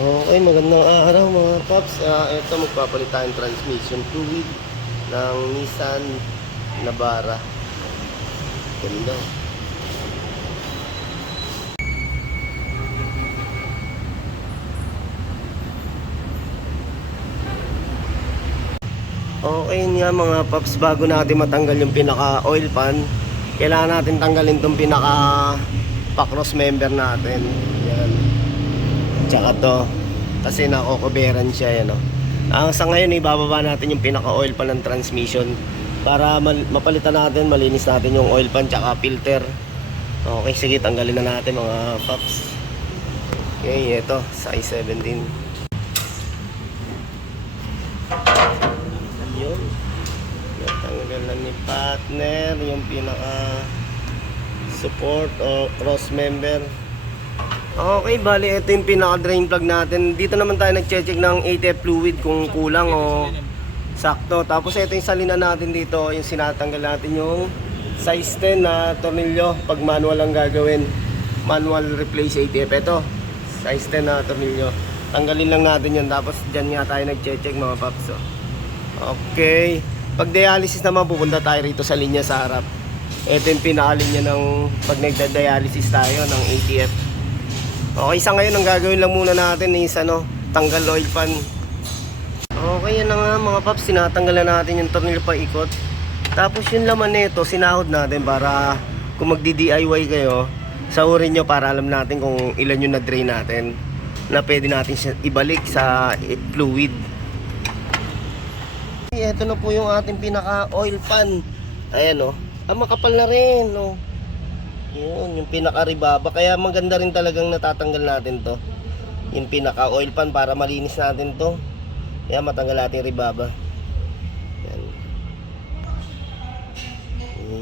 Okay, magandang araw mga paps. Ito magpapalit tayong transmission fluid ng Nissan Navara. Ganda. Okay nga mga paps, bago natin matanggal yung pinaka oil pan, kailangan natin tanggalin tong pinaka pa-cross member natin. Yan. Tsaka to, kasi nakokoberan siya yan, no? Sa ngayon ibababa natin yung pinaka oil pan ng transmission para mapalitan natin, malinis natin yung oil pan tsaka filter. Okay, sige, tanggalin na natin mga paps. Okay, ito size 17. Yun, natanggal na ni partner yung pinaka support o cross member. Okay, bali ito yung pinaka drain plug natin. Dito naman tayo nag-check ng ATF fluid kung kulang o sakto. Tapos ito yung salina natin dito, yung sinatanggal natin yung size 10 na tornilyo pag manual ang gagawin. Manual replace ATF. Ito, size 10 na tornilyo. Tanggalin lang natin yan. Tapos dyan nga tayo nag-check mga paps. Okay, pag dialysis naman pupunta tayo rito sa linya sa harap. Ito yung pinakalinya ng pag nagda-dialysis tayo ng ATF. Okay, sa ngayon ang gagawin lang muna natin is tanggal oil pan. Okay, yan na nga mga paps, sinatanggal na natin yung tornilyo pa ikot. Tapos yung laman nito sinahod natin para kung magdi-DIY kayo, sahurin nyo para alam natin kung ilan yung na-drain natin na pwede natin siya ibalik sa fluid. Ito na po yung ating pinaka oil pan. Ayan makapal na rin Yun, yung pinaka ribaba. Kaya maganda rin talagang natatanggal natin to, yung pinaka oil pan, para malinis natin to. Kaya matanggal natin ribaba. Yan.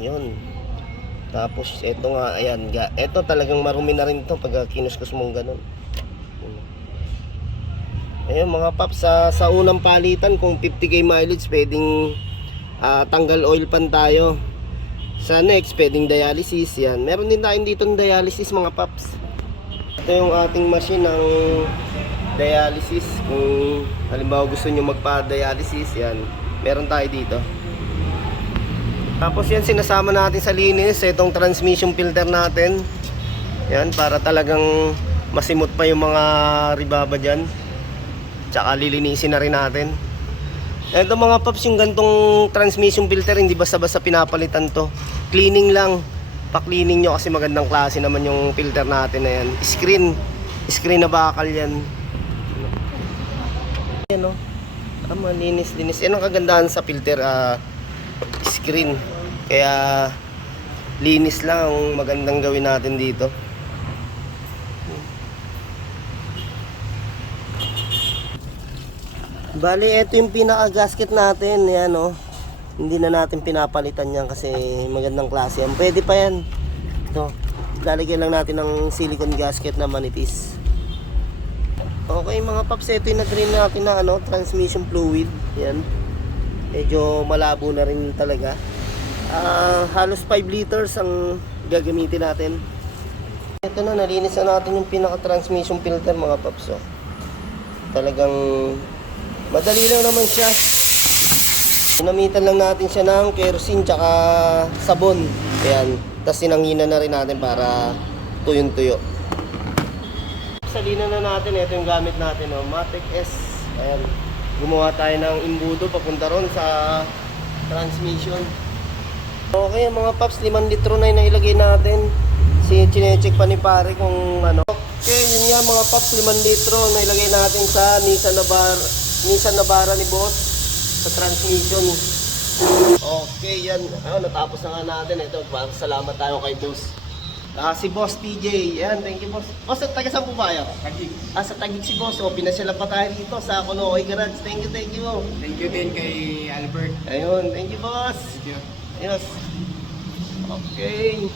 Yun. Tapos ito nga, ayan, ito talagang marumi na rin to pag kinuskus mong ganun. Ayun mga paps, sa unang palitan kung 50k mileage pwedeng tanggal oil pan tayo. Sa next pwedeng dialysis. Yan, meron din tayong dito ng dialysis mga paps. Ito yung ating machine ng dialysis. Kung halimbawa gusto nyo magpa-dialysis, yan, meron tayo dito. Tapos yan, sinasama natin sa linis itong transmission filter natin. Yan, para talagang masimot pa yung mga ribaba dyan. Tsaka lilinisin na rin natin. Ito mga paps, yung gantong transmission filter hindi basta-basta pinapalitan to. Cleaning lang. Pa-cleaning nyo kasi magandang klase naman yung filter natin na yan. Screen na bakal yan. Ayan malinis-linis. Yan ang kagandahan sa filter, screen. Kaya linis lang ang magandang gawin natin dito. Bali, ito yung pinaka-gasket natin. Yan hindi na natin pinapalitan yan kasi magandang klase yan. Pwede pa yan. Ito, lalagyan lang natin ng silicone gasket na manipis. Okay mga paps, ito yung na-drain natin na transmission fluid. Yan, medyo malabo na rin talaga. Halos 5 liters ang gagamitin natin. Ito na, nalinis na natin yung pinaka-transmission filter mga paps. Talagang madali lang naman siya. Ginamitan lang natin siya ng kerosene tsaka sabon. Ayan. Tapos sinangina na rin natin para tuyong-tuyo. Salina na natin. Ito yung gamit natin. Matic S. Ayan. Gumawa tayo ng imbudo papunta ron sa transmission. Okay mga paps, 5 litro na yung nailagay natin. Chinecheck pa ni pare kung Okay, yun nga mga paps, 5 litro nailagay natin sa Nissan Navara ni boss sa transmission. Okay, yan. Natapos na nga natin. Ito, salamat tayo kay boss. Si Boss TJ. Yan, thank you boss. Boss, taga saan po ba kayo? Taguig. Sa Taguig si boss. Pinasyalan pa tayo dito sa Kunoy Garage. Thank you. Thank you din kay Albert. Ayun, thank you boss. Thank you. Ayos. Okay.